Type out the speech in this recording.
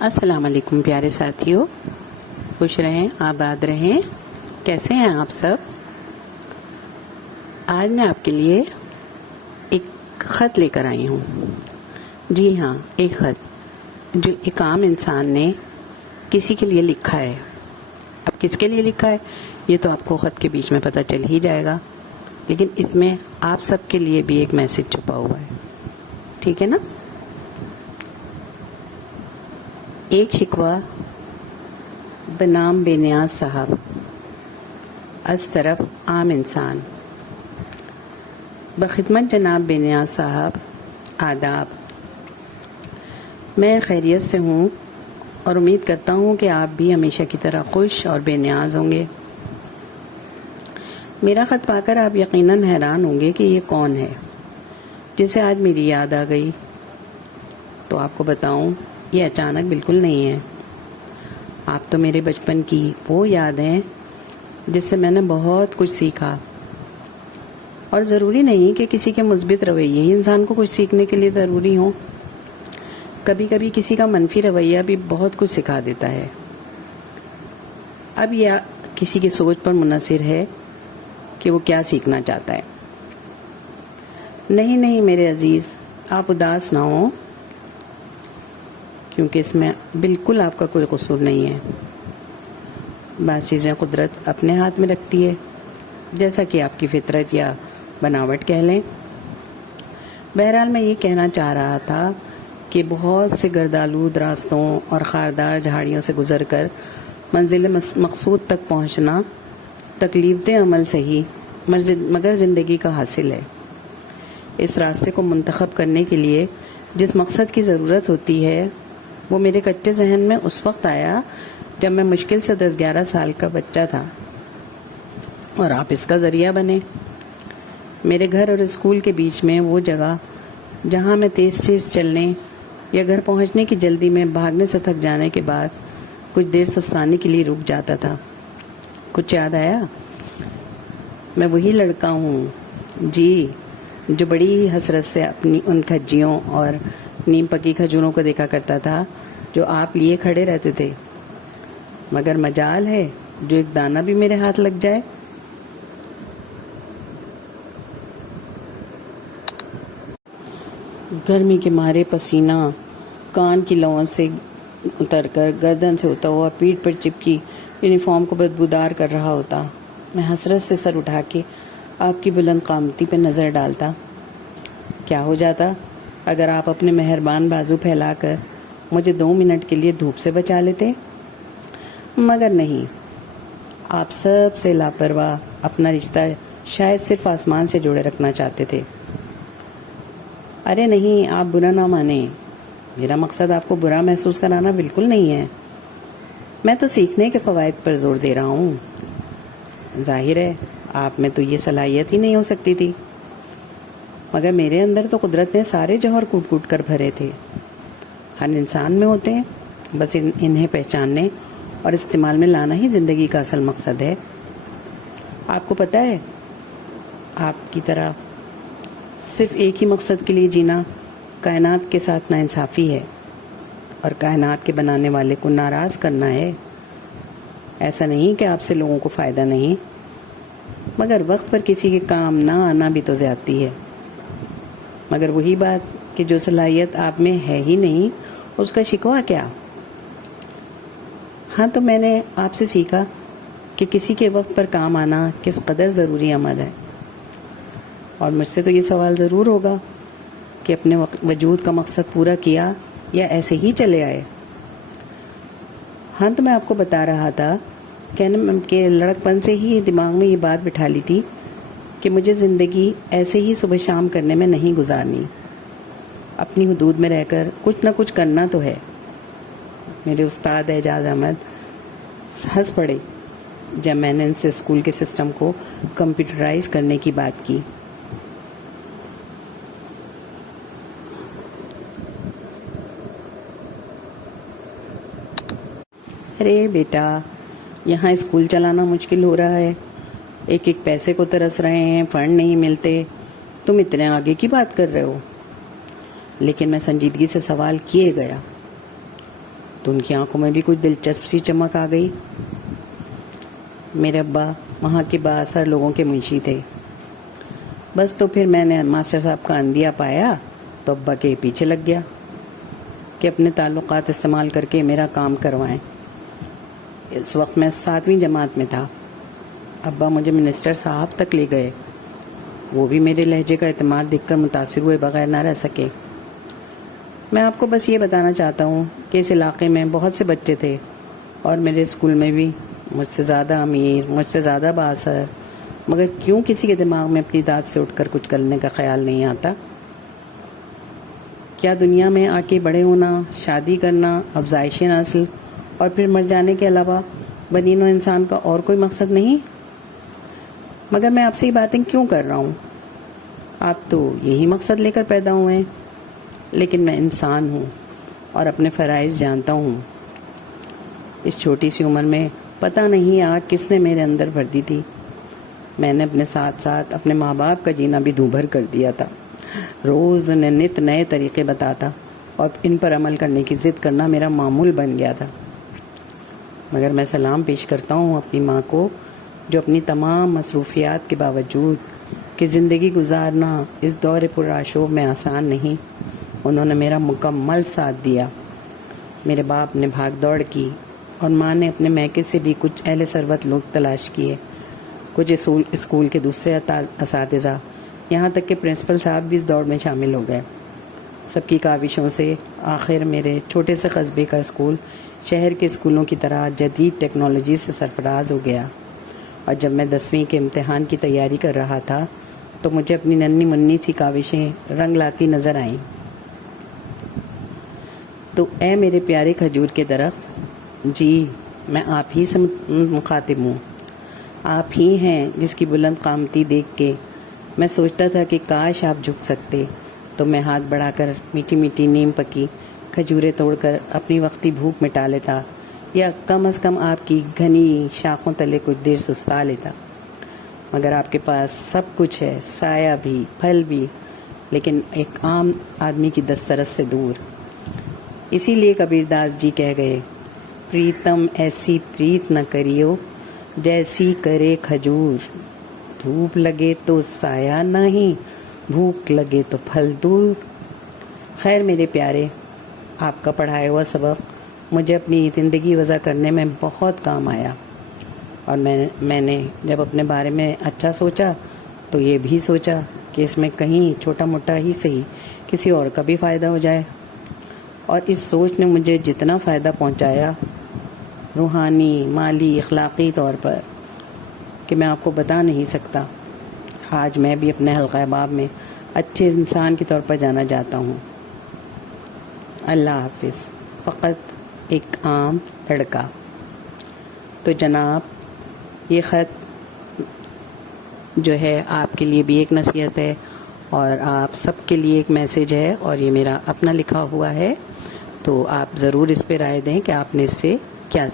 السلام علیکم پیارے ساتھیوں، خوش رہیں، آباد رہیں۔ کیسے ہیں آپ سب؟ آج میں آپ کے لیے ایک خط لے کر آئی ہوں۔ جی ہاں، ایک خط جو ایک عام انسان نے کسی کے لیے لکھا ہے۔ اب کس کے لیے لکھا ہے یہ تو آپ کو خط کے بیچ میں پتہ چل ہی جائے گا، لیکن اس میں آپ سب کے لیے بھی ایک میسج چھپا ہوا ہے، ٹھیک ہے نا؟ ایک شکوہ بنام بے نیاز صاحب، از طرف عام انسان۔ بخدمت جناب بے نیاز صاحب، آداب۔ میں خیریت سے ہوں اور امید کرتا ہوں کہ آپ بھی ہمیشہ کی طرح خوش اور بے نیاز ہوں گے۔ میرا خط پا کر آپ یقیناً حیران ہوں گے کہ یہ کون ہے جسے آج میری یاد آ گئی۔ تو آپ کو بتاؤں، یہ اچانک بالکل نہیں ہے۔ آپ تو میرے بچپن کی وہ یاد ہیں جس سے میں نے بہت کچھ سیکھا، اور ضروری نہیں کہ کسی کے مثبت رویے ہی انسان کو کچھ سیکھنے کے لیے ضروری ہوں۔ کبھی کبھی کسی کا منفی رویہ بھی بہت کچھ سکھا دیتا ہے۔ اب یہ کسی کی سوچ پر منحصر ہے کہ وہ کیا سیکھنا چاہتا ہے۔ نہیں میرے عزیز، آپ اداس نہ ہوں، کیونکہ اس میں بالکل آپ کا کوئی قصور نہیں ہے۔ بعض چیزیں قدرت اپنے ہاتھ میں رکھتی ہے، جیسا کہ آپ کی فطرت یا بناوٹ کہہ لیں۔ بہرحال میں یہ کہنا چاہ رہا تھا کہ بہت سے گردآلود راستوں اور خاردار جھاڑیوں سے گزر کر منزل مقصود تک پہنچنا تکلیف دہ عمل صحیح مگر زندگی کا حاصل ہے۔ اس راستے کو منتخب کرنے کے لیے جس مقصد کی ضرورت ہوتی ہے وہ میرے کچے ذہن میں اس وقت آیا جب میں مشکل سے 10-11 سال کا بچہ تھا، اور آپ اس کا ذریعہ بنے۔ میرے گھر اور اسکول کے بیچ میں وہ جگہ جہاں میں تیز چلنے یا گھر پہنچنے کی جلدی میں بھاگنے سے تھک جانے کے بعد کچھ دیر سستانی کے لیے رک جاتا تھا۔ کچھ یاد آیا؟ میں وہی لڑکا ہوں جی، جو بڑی حسرت سے اپنی ان کھجیوں اور نیم پکی کھجوروں کو دیکھا کرتا تھا جو آپ لیے کھڑے رہتے تھے، مگر مجال ہے جو ایک دانہ بھی میرے ہاتھ لگ جائے۔ گرمی کے مارے پسینہ کان کی لوؤں سے اتر کر گردن سے ہوتا ہوا پیٹھ پر چپکی یونیفارم کو بدبودار کر رہا ہوتا۔ میں حسرت سے سر اٹھا کے آپ کی بلند قامتی پہ نظر ڈالتا۔ کیا ہو جاتا اگر آپ اپنے مہربان بازو پھیلا کر مجھے 2 منٹ کے لیے دھوپ سے بچا لیتے؟ مگر نہیں، آپ سب سے لاپرواہ اپنا رشتہ شاید صرف آسمان سے جوڑے رکھنا چاہتے تھے۔ ارے نہیں، آپ برا نہ مانیں، میرا مقصد آپ کو برا محسوس کرانا بالکل نہیں ہے۔ میں تو سیکھنے کے فوائد پر زور دے رہا ہوں۔ ظاہر ہے آپ میں تو یہ صلاحیت ہی نہیں ہو سکتی تھی، مگر میرے اندر تو قدرت نے سارے جوہر کوٹ کوٹ کر بھرے تھے۔ ہر انسان میں ہوتے ہیں، بس انہیں پہچاننے اور استعمال میں لانا ہی زندگی کا اصل مقصد ہے۔ آپ کو پتہ ہے، آپ کی طرح صرف ایک ہی مقصد کے لیے جینا کائنات کے ساتھ ناانصافی ہے، اور کائنات کے بنانے والے کو ناراض کرنا ہے۔ ایسا نہیں کہ آپ سے لوگوں کو فائدہ نہیں، مگر وقت پر کسی کے کام نہ آنا بھی تو زیادتی ہے۔ مگر وہی بات کہ جو صلاحیت آپ میں ہے ہی نہیں، اس کا شکوہ کیا؟ ہاں، تو میں نے آپ سے سیکھا کہ کسی کے وقت پر کام آنا کس قدر ضروری عمل ہے، اور مجھ سے تو یہ سوال ضرور ہوگا کہ اپنے وجود کا مقصد پورا کیا یا ایسے ہی چلے آئے۔ ہاں، تو میں آپ کو بتا رہا تھا کہ لڑکپن سے ہی دماغ میں یہ بات بٹھا لی تھی کہ مجھے زندگی ایسے ہی صبح شام کرنے میں نہیں گزارنی، اپنی حدود میں رہ کر کچھ نہ کچھ کرنا تو ہے۔ میرے استاد اعجاز احمد ہنس پڑے جب میں نے ان سے اسکول کے سسٹم کو کمپیوٹرائز کرنے کی بات کی۔ ارے بیٹا، یہاں اسکول چلانا مشکل ہو رہا ہے، ایک پیسے کو ترس رہے ہیں، فنڈ نہیں ملتے، تم اتنے آگے کی بات کر رہے ہو۔ لیکن میں سنجیدگی سے سوال کیے گیا، تو ان کی آنکھوں میں بھی کچھ دلچسپ سی چمک آ گئی۔ میرے ابا وہاں کے بااثر لوگوں کے منشی تھے۔ بس تو پھر میں نے ماسٹر صاحب کا اندیہ پایا تو ابا کے پیچھے لگ گیا کہ اپنے تعلقات استعمال کر کے میرا کام کروائیں۔ اس وقت میں 7ویں جماعت میں تھا۔ ابا مجھے منسٹر صاحب تک لے گئے، وہ بھی میرے لہجے کا اعتماد دیکھ کر متاثر ہوئے بغیر نہ رہ سکے۔ میں آپ کو بس یہ بتانا چاہتا ہوں کہ اس علاقے میں بہت سے بچے تھے اور میرے اسکول میں بھی مجھ سے زیادہ امیر، مجھ سے زیادہ بااثر، مگر کیوں کسی کے دماغ میں اپنی ذات سے اٹھ کر کچھ کرنے کا خیال نہیں آتا؟ کیا دنیا میں آ کے بڑے ہونا، شادی کرنا، افزائش نسل اور پھر مر جانے کے علاوہ بنی نوع انسان کا اور کوئی مقصد نہیں؟ مگر میں آپ سے یہ باتیں کیوں کر رہا ہوں؟ آپ تو یہی مقصد لے کر پیدا ہوئے ہیں، لیکن میں انسان ہوں اور اپنے فرائض جانتا ہوں۔ اس چھوٹی سی عمر میں پتہ نہیں آگ کس نے میرے اندر بھر دی تھی۔ میں نے اپنے ساتھ ساتھ اپنے ماں باپ کا جینا بھی دوں بھر کر دیا تھا۔ روز انہیں نت نئے طریقے بتاتا اور ان پر عمل کرنے کی ضد کرنا میرا معمول بن گیا تھا۔ مگر میں سلام پیش کرتا ہوں اپنی ماں کو، جو اپنی تمام مصروفیات کے باوجود کہ زندگی گزارنا اس دور پر آشوب میں آسان نہیں، انہوں نے میرا مکمل ساتھ دیا۔ میرے باپ نے بھاگ دوڑ کی اور ماں نے اپنے میکے سے بھی کچھ اہل ثروت لوگ تلاش کیے، کچھ اسکول کے دوسرے اساتذہ، یہاں تک کہ پرنسپل صاحب بھی اس دوڑ میں شامل ہو گئے۔ سب کی کاوشوں سے آخر میرے چھوٹے سے قصبے کا اسکول شہر کے اسکولوں کی طرح جدید ٹیکنالوجی سے سرفراز ہو گیا، اور جب میں 10ویں کے امتحان کی تیاری کر رہا تھا تو مجھے اپنی ننھی منی سی کاوشیں رنگ لاتی نظر آئیں۔ تو اے میرے پیارے کھجور کے درخت، جی میں آپ ہی سے مخاطب ہوں۔ آپ ہی ہیں جس کی بلند قامتی دیکھ کے میں سوچتا تھا کہ کاش آپ جھک سکتے تو میں ہاتھ بڑھا کر میٹھی میٹھی نیم پکی کھجوریں توڑ کر اپنی وقتی بھوک مٹا لیتا، یا کم از کم آپ کی گھنی شاخوں تلے کچھ دیر سستا لیتا۔ مگر آپ کے پاس سب کچھ ہے، سایہ بھی، پھل بھی، لیکن ایک عام آدمی کی دسترس سے دور۔ اسی لیے کبیر داس جی کہہ گئے، پریتم ایسی پریت نہ کریو جیسی کرے کھجور، دھوپ لگے تو سایہ نہیں، بھوک لگے تو پھل دور۔ خیر میرے پیارے، آپ کا پڑھایا ہوا سبق مجھے اپنی زندگی وضع کرنے میں بہت کام آیا، اور میں نے جب اپنے بارے میں اچھا سوچا تو یہ بھی سوچا کہ اس میں کہیں چھوٹا موٹا ہی صحیح کسی اور کا بھی فائدہ ہو جائے، اور اس سوچ نے مجھے جتنا فائدہ پہنچایا روحانی، مالی، اخلاقی طور پر کہ میں آپ کو بتا نہیں سکتا۔ آج میں بھی اپنے حلقہ احباب میں اچھے انسان کے طور پر جانا جاتا ہوں۔ اللہ حافظ۔ فقط ایک عام لڑکا۔ تو جناب، یہ خط جو ہے آپ کے لیے بھی ایک نصیحت ہے اور آپ سب کے لیے ایک میسیج ہے، اور یہ میرا اپنا لکھا ہوا ہے، تو آپ ضرور اس پہ رائے دیں کہ آپ نے اس سے